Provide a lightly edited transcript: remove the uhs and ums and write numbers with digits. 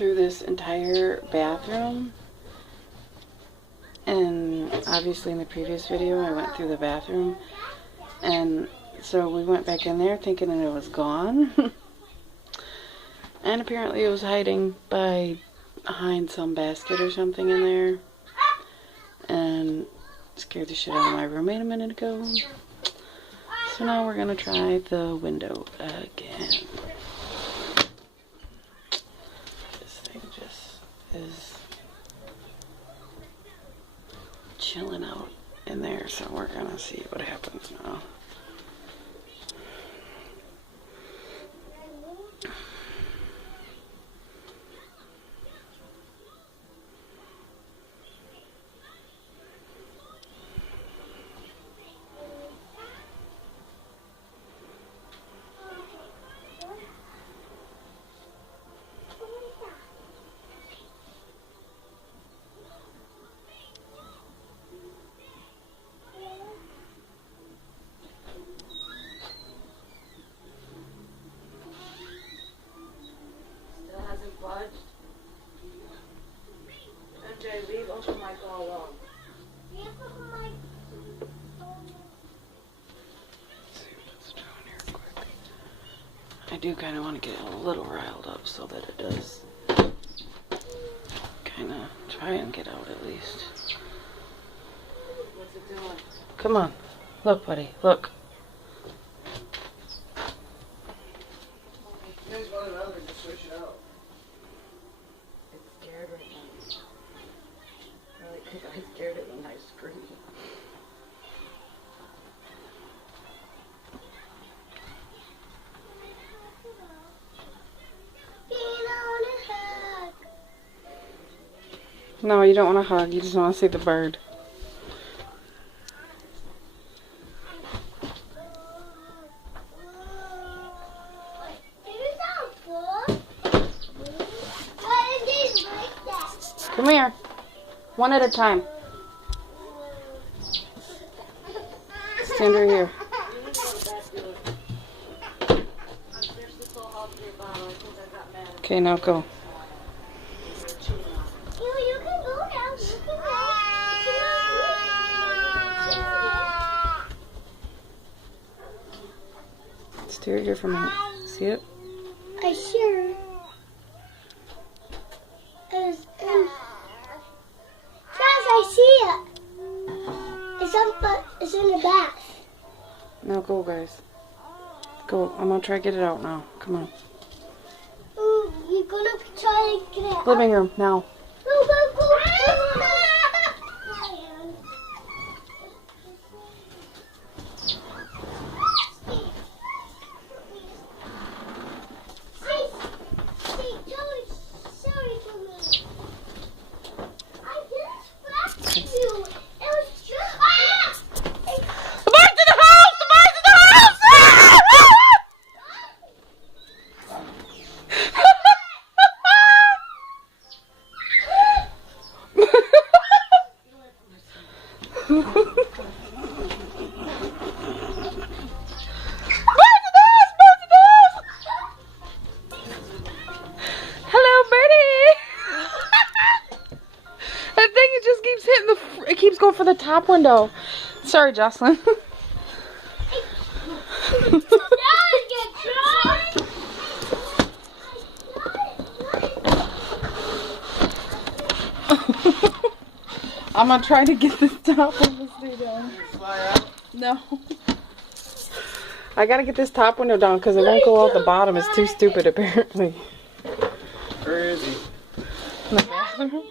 through this entire bathroom. And obviously in the previous video I went through the bathroom. And so we went back in there thinking that it was gone. And apparently it was hiding behind some basket or something in there. And scared the shit out of my roommate a minute ago. So now we're gonna try the window again. This thing just is chilling out in there, so we're gonna see what happens now. Leave open mic all along. Let's see what it's doing here quick. I do kind of want to get a little riled up so that it does kind of try and get out at least. What's it doing? Come on. Look, buddy. Look. There's one of those, just switch it out. It's scared right now. Really, I scared it when I screamed. No, you don't want to hug. You just want to see the bird. Come here. One at a time. Stand right here. Okay, now go. You can go now. You can go. Stay right here for a minute. See it? I sure. I see it. It's in the bath. Now go, guys. Go. I'm gonna try to get it out now. Come on. Ooh, you're gonna try to get it out. Living room, now. Go, go, go. It keeps going for the top window. Sorry, Jocelyn. I'm gonna try to get this top window to stay down. No. I gotta get this top window down because it won't go out the bottom. It's too stupid, apparently. Crazy. In the bathroom?